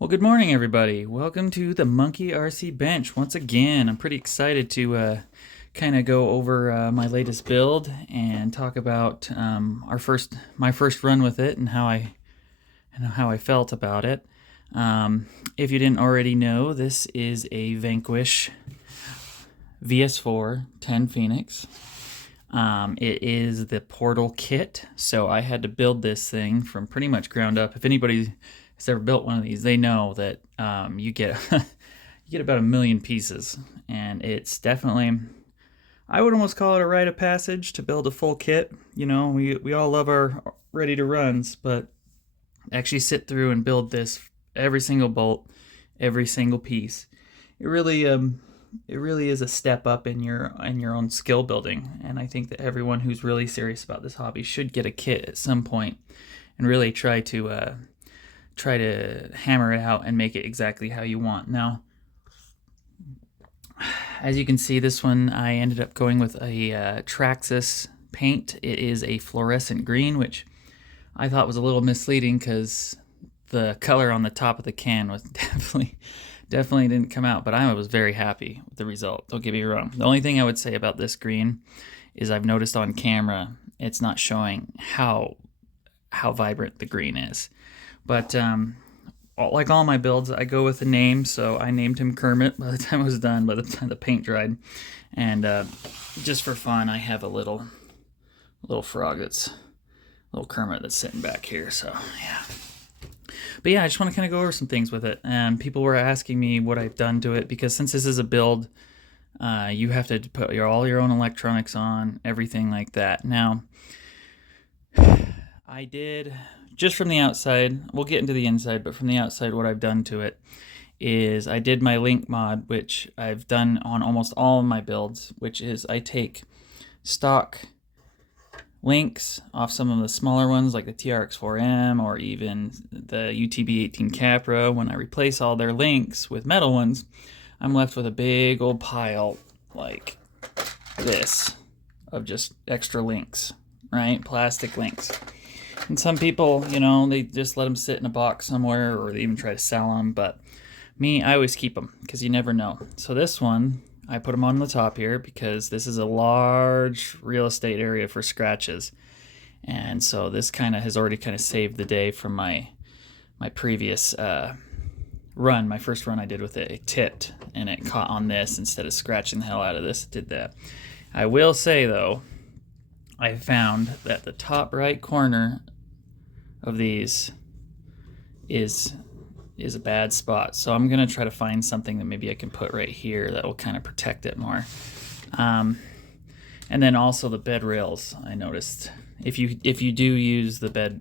Well, good morning, everybody. Welcome to the Monkey RC Bench once again. I'm pretty excited to kind of go over my latest build and talk about my first run with it and how I felt about it. If you didn't already know, this is a Vanquish VS4-10 Phoenix. It is the portal kit, so I had to build this thing from pretty much ground up. If anybody has ever built one of these, they know that you get you get about 1,000,000 pieces, and it's definitely, I would almost call it a rite of passage to build a full kit. You know, we all love our ready to runs, but actually sit through and build this every single bolt, every single piece. It really is a step up in your own skill building, and I think that everyone who's really serious about this hobby should get a kit at some point and really try to hammer it out and make it exactly how you want. Now, as you can see, this one I ended up going with a Traxxas paint. It is a fluorescent green, which I thought was a little misleading because the color on the top of the can was definitely didn't come out, but I was very happy with the result. Don't get me wrong. The only thing I would say about this green is I've noticed on camera it's not showing how vibrant the green is. But like all my builds, I go with a name, so I named him Kermit by the time I was done, by the time the paint dried. And just for fun, I have a little frog little Kermit that's sitting back here, so yeah. But yeah, I just want to kind of go over some things with it. And people were asking me what I've done to it, because since this is a build, you have to put all your own electronics on, everything like that. Now, I did, just from the outside, we'll get into the inside, but from the outside, what I've done to it is I did my link mod, which I've done on almost all of my builds, which is I take stock links off some of the smaller ones like the TRX4M or even the UTB18 Capra. When I replace all their links with metal ones, I'm left with a big old pile like this of just extra links, right? Plastic links. And some people, you know, they just let them sit in a box somewhere, or they even try to sell them. But me, I always keep them because you never know. So this one, I put them on the top here because this is a large real estate area for scratches. And so this kind of has already kind of saved the day from my previous run. My first run I did with it, it tipped and it caught on this instead of scratching the hell out of this. It did that. I will say though, I found that the top right corner of these is a bad spot. So I'm going to try to find something that maybe I can put right here that will kind of protect it more. And then also the bed rails, I noticed. If you do use the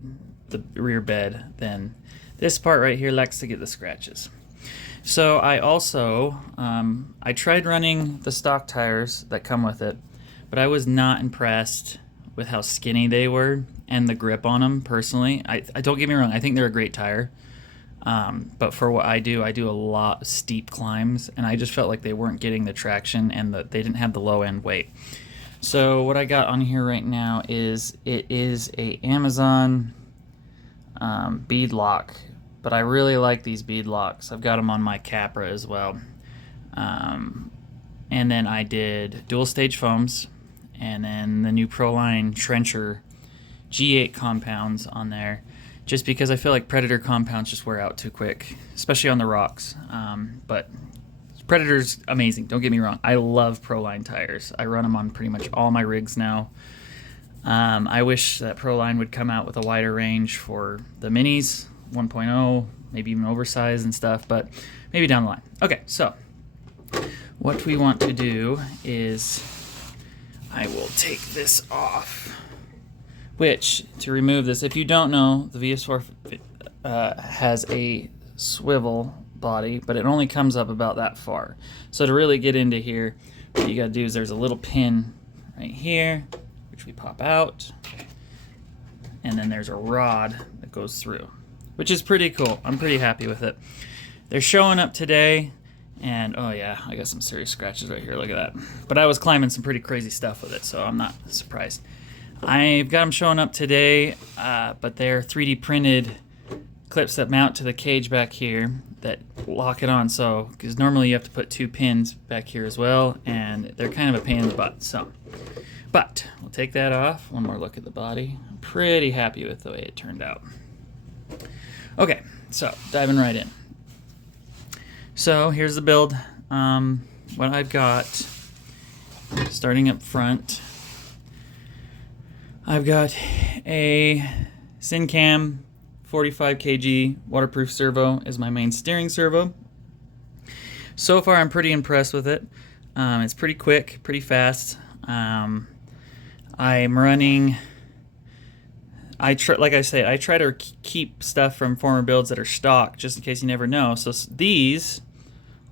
rear bed, then this part right here likes to get the scratches. So I also, I tried running the stock tires that come with it, but I was not impressed with how skinny they were and the grip on them personally. I don't get me wrong, I think they're a great tire. But for what I do a lot of steep climbs, and I just felt like they weren't getting the traction and they didn't have the low end weight. So what I got on here right now is it is a Amazon bead lock, but I really like these bead locks. I've got them on my Capra as well. And then I did dual stage foams, and then the new Proline Trencher G8 compounds on there, just because I feel like Predator compounds just wear out too quick, especially on the rocks. But Predator's amazing, don't get me wrong. I love Proline tires. I run them on pretty much all my rigs now. I wish that Proline would come out with a wider range for the minis 1.0, maybe even oversized and stuff, but maybe down the line. Okay, so what we want to do is I will take this off. Which, to remove this, if you don't know, the VS4 has a swivel body, but it only comes up about that far. So to really get into here, what you gotta do is there's a little pin right here, which we pop out, and then there's a rod that goes through, which is pretty cool. I'm pretty happy with it. They're showing up today, and oh yeah, I got some serious scratches right here, look at that. But I was climbing some pretty crazy stuff with it, so I'm not surprised. I've got them showing up today, but they're 3D printed clips that mount to the cage back here, that lock it on. So, because normally you have to put 2 pins back here as well, and they're kind of a pain in the butt. So, but we'll take that off. One more look at the body. I'm pretty happy with the way it turned out. Okay, so diving right in. So here's the build. What I've got, starting up front, I've got a SynCam 45 kg waterproof servo as my main steering servo. So far I'm pretty impressed with it. It's pretty quick, pretty fast. I'm running, like I said, I try to keep stuff from former builds that are stock just in case you never know. So these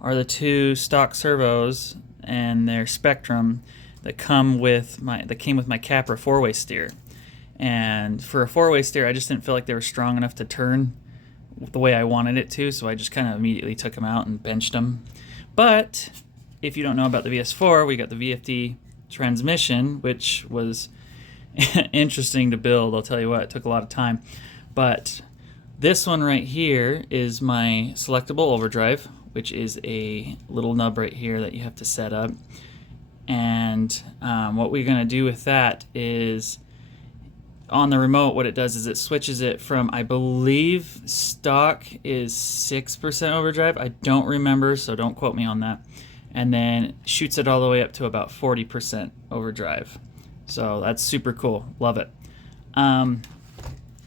are the 2 stock servos and their Spectrum that came with my Capra 4-way steer. And for a 4-way steer, I just didn't feel like they were strong enough to turn the way I wanted it to, so I just kind of immediately took them out and benched them. But if you don't know about the VS4, we got the VFD transmission, which was interesting to build. I'll tell you what, it took a lot of time. But this one right here is my selectable overdrive, which is a little nub right here that you have to set up. And what we're going to do with that is, on the remote, what it does is it switches it from, I believe stock is 6% overdrive. I don't remember, so don't quote me on that. And then shoots it all the way up to about 40% overdrive. So that's super cool. Love it.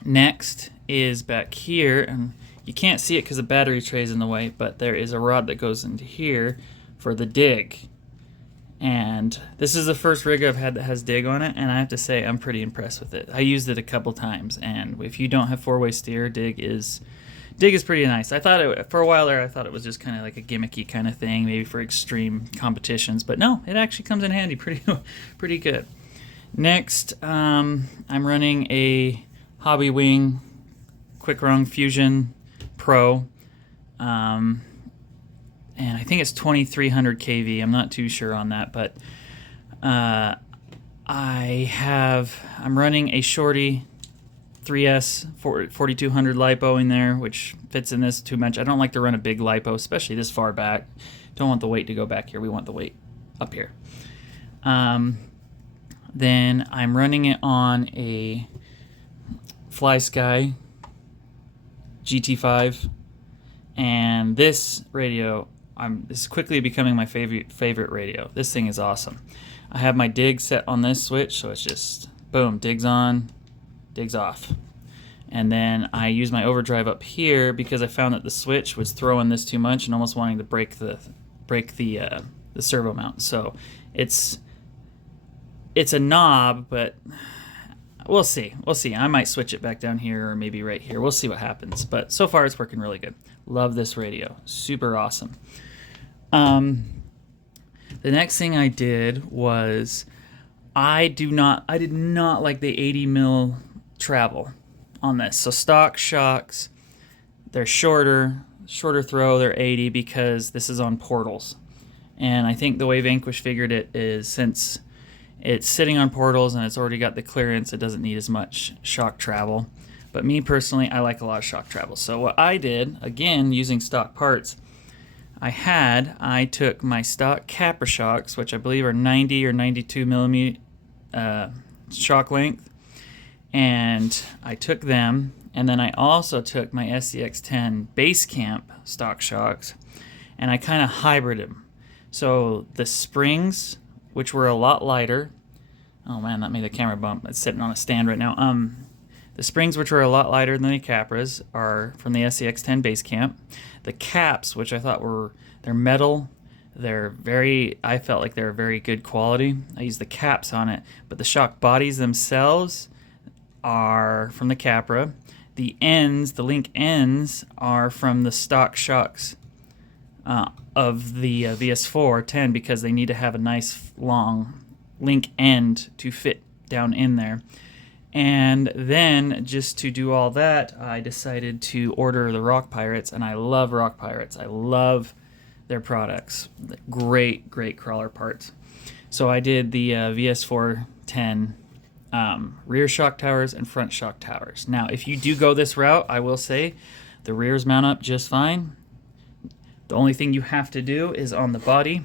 Next is back here, and you can't see it because the battery tray is in the way, but there is a rod that goes into here for the dig. And this is the first rig I've had that has dig on it, and I have to say I'm pretty impressed with it. I used it a couple times, and if you don't have 4-way steer, dig is pretty nice. I thought it, for a while there, I thought it was just kind of like a gimmicky kind of thing, maybe for extreme competitions, but no, it actually comes in handy pretty good. Next, I'm running a Hobby Wing Quick Rung Fusion Pro, and I think it's 2300 kV. I'm not too sure on that, but I'm running a Shorty 3S 4200 lipo in there, which fits in this too much. I don't like to run a big lipo, especially this far back. Don't want the weight to go back here. We want the weight up here. Then I'm running it on a FlySky GT5, and this radio, this is quickly becoming my favorite radio. This thing is awesome. I have my dig set on this switch, so it's just boom, digs on, digs off. And then I use my overdrive up here because I found that the switch was throwing this too much and almost wanting to break the servo mount. So it's a knob, but we'll see. I might switch it back down here or maybe right here. We'll see what happens. But so far it's working really good. Love this radio. Super awesome. The next thing I did was I did not like the 80 mil travel on this. So stock shocks, they're shorter throw, they're 80 because this is on portals. And I think the way Vanquish figured it is, since it's sitting on portals and it's already got the clearance, it doesn't need as much shock travel. But me personally, I like a lot of shock travel. So what I did, again, using stock parts, I took my stock Capra shocks, which I believe are 90 or 92 millimeter shock length, and I took them, and then I also took my SCX-10 base camp stock shocks, and I kind of hybrid them. So the springs, which were a lot lighter, oh man, that made the camera bump. It's sitting on a stand right now. The springs, which were a lot lighter than the Capras, are from the SCX-10 base camp. The caps, which I thought they're metal, I felt like they're very good quality. I used the caps on it, but the shock bodies themselves are from the Capra. The link ends are from the stock shocks of the VS4-10 because they need to have a nice long link end to fit down in there. And then, just to do all that, I decided to order the Rock Pirates, and I love Rock Pirates. I love their products. Great crawler parts. So I did the VS4-10 rear shock towers and front shock towers. Now, if you do go this route, I will say the rears mount up just fine. The only thing you have to do is on the body,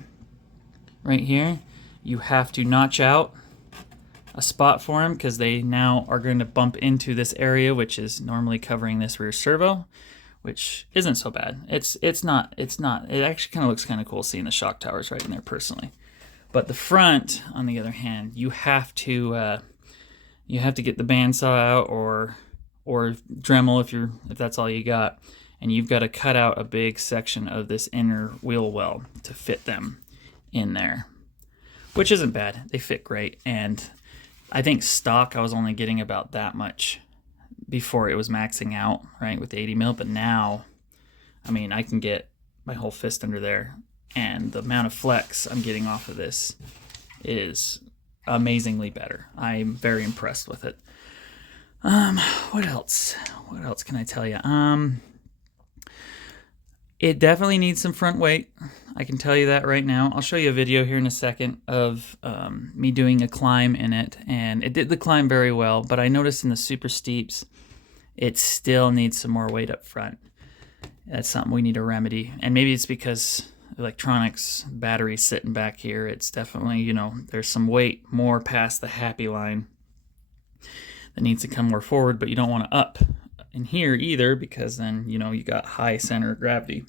right here, you have to notch out a spot for them because they now are going to bump into this area, which is normally covering this rear servo, which isn't so bad. It's not. It actually kind of looks kind of cool seeing the shock towers right in there personally. But the front, on the other hand, you have to get the bandsaw out or Dremel if that's all you got, and you've got to cut out a big section of this inner wheel well to fit them in there, which isn't bad. They fit great, and I think stock I was only getting about that much before it was maxing out, right, with the 80 mil, but now, I mean, I can get my whole fist under there, and the amount of flex I'm getting off of this is amazingly better. I'm very impressed with it. What else can I tell you? It definitely needs some front weight. I can tell you that right now. I'll show you a video here in a second of me doing a climb in it, and it did the climb very well, but I noticed in the super steeps, it still needs some more weight up front. That's something we need to remedy, and maybe it's because electronics battery sitting back here. It's definitely, you know, there's some weight more past the happy line that needs to come more forward, but you don't want to up in here either because then, you know, you got high center of gravity.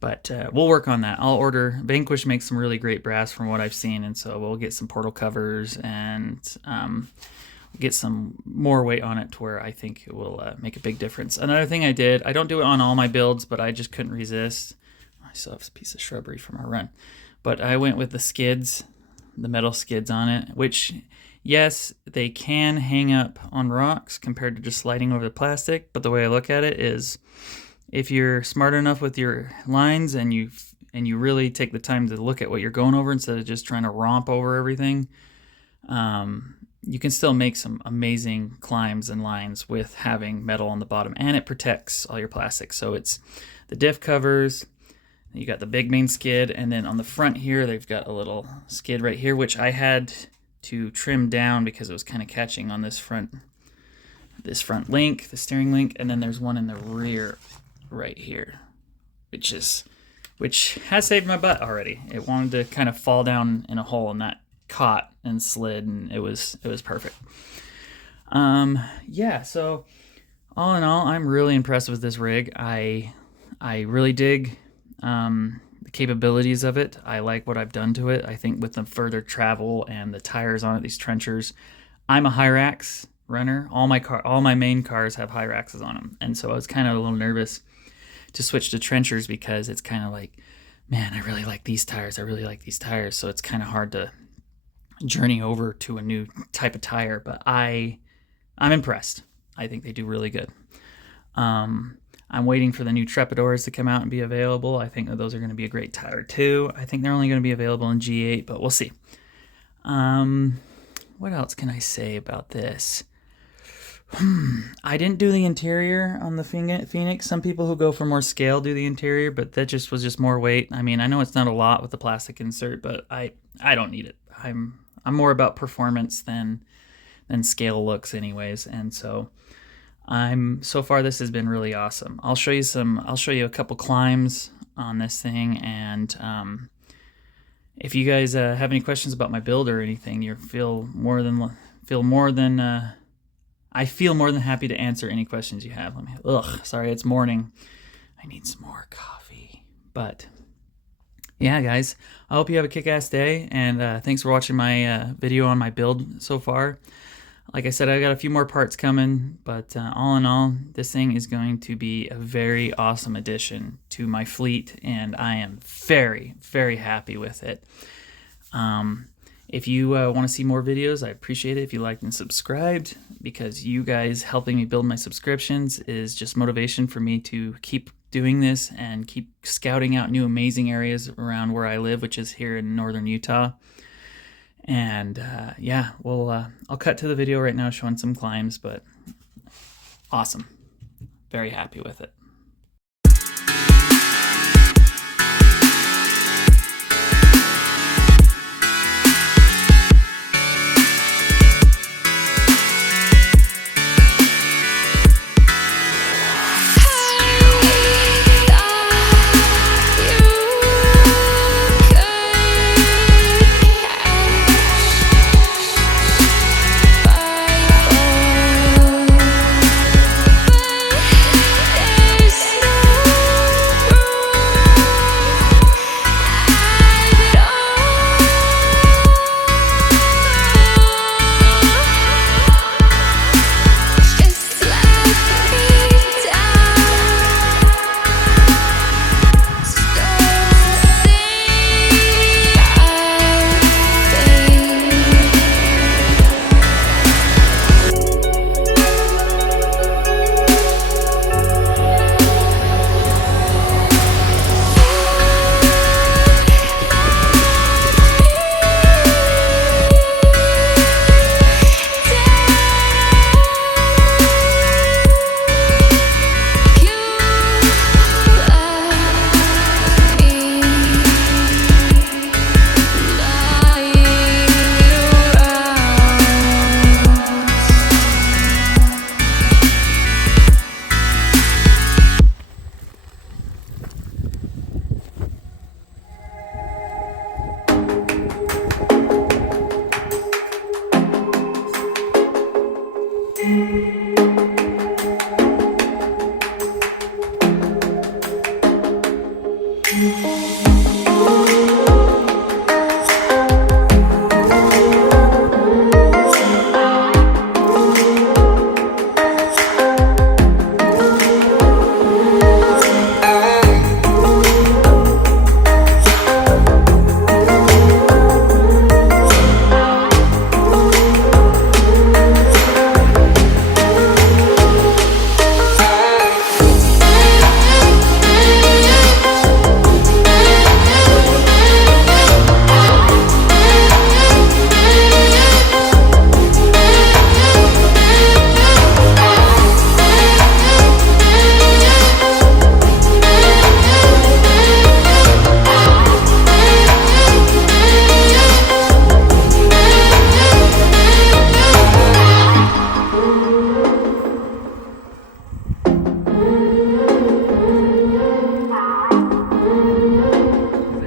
But we'll work on that. I'll order. Vanquish makes some really great brass from what I've seen, and so we'll get some portal covers and get some more weight on it to where I think it will make a big difference. Another thing I did, I don't do it on all my builds, but I just couldn't resist. I still have a piece of shrubbery from our run. But I went with the skids, the metal skids on it, which, yes, they can hang up on rocks compared to just sliding over the plastic. But the way I look at it is, if you're smart enough with your lines and you really take the time to look at what you're going over instead of just trying to romp over everything, you can still make some amazing climbs and lines with having metal on the bottom, and it protects all your plastic. So it's the diff covers, you got the big main skid, and then on the front here they've got a little skid right here, which I had to trim down because it was kind of catching on this front link, the steering link, and then there's one in the rear right here, which has saved my butt already. It wanted to kind of fall down in a hole, and that caught and slid, and it was perfect. Yeah, so all in all, I'm really impressed with this rig. I really dig the capabilities of it. I like what I've done to it. I think with the further travel and the tires on it, these trenchers, I'm a Hyrax runner. All my main cars have Hyraxes on them, and so I was kind of a little nervous to switch to trenchers because it's kind of like, man, I really like these tires. So it's kind of hard to journey over to a new type of tire, but I'm impressed. I think they do really good. I'm waiting for the new Trepidors to come out and be available. I think that those are going to be a great tire too. I think they're only going to be available in G8, but we'll see. What else can I say about this? I didn't do the interior on the Phoenix. Some people who go for more scale do the interior, but that was just more weight. I mean, I know it's not a lot with the plastic insert, but I don't need it. I'm more about performance than scale looks anyways, and so so far this has been really awesome. I'll show you a couple climbs on this thing, and if you guys have any questions about my build or anything, I feel more than happy to answer any questions you have. Sorry, it's morning. I need some more coffee. But yeah, guys, I hope you have a kick-ass day, and thanks for watching my video on my build so far. Like I said, I got a few more parts coming, but all in all, this thing is going to be a very awesome addition to my fleet, and I am very, very happy with it. If you want to see more videos, I appreciate it if you liked and subscribed, because you guys helping me build my subscriptions is just motivation for me to keep doing this and keep scouting out new amazing areas around where I live, which is here in northern Utah. And yeah, I'll cut to the video right now showing some climbs, but awesome. Very happy with it. It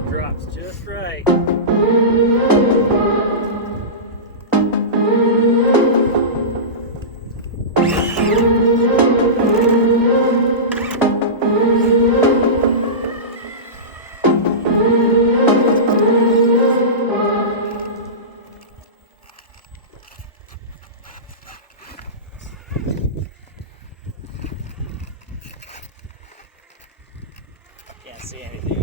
drops just right. Can't see anything.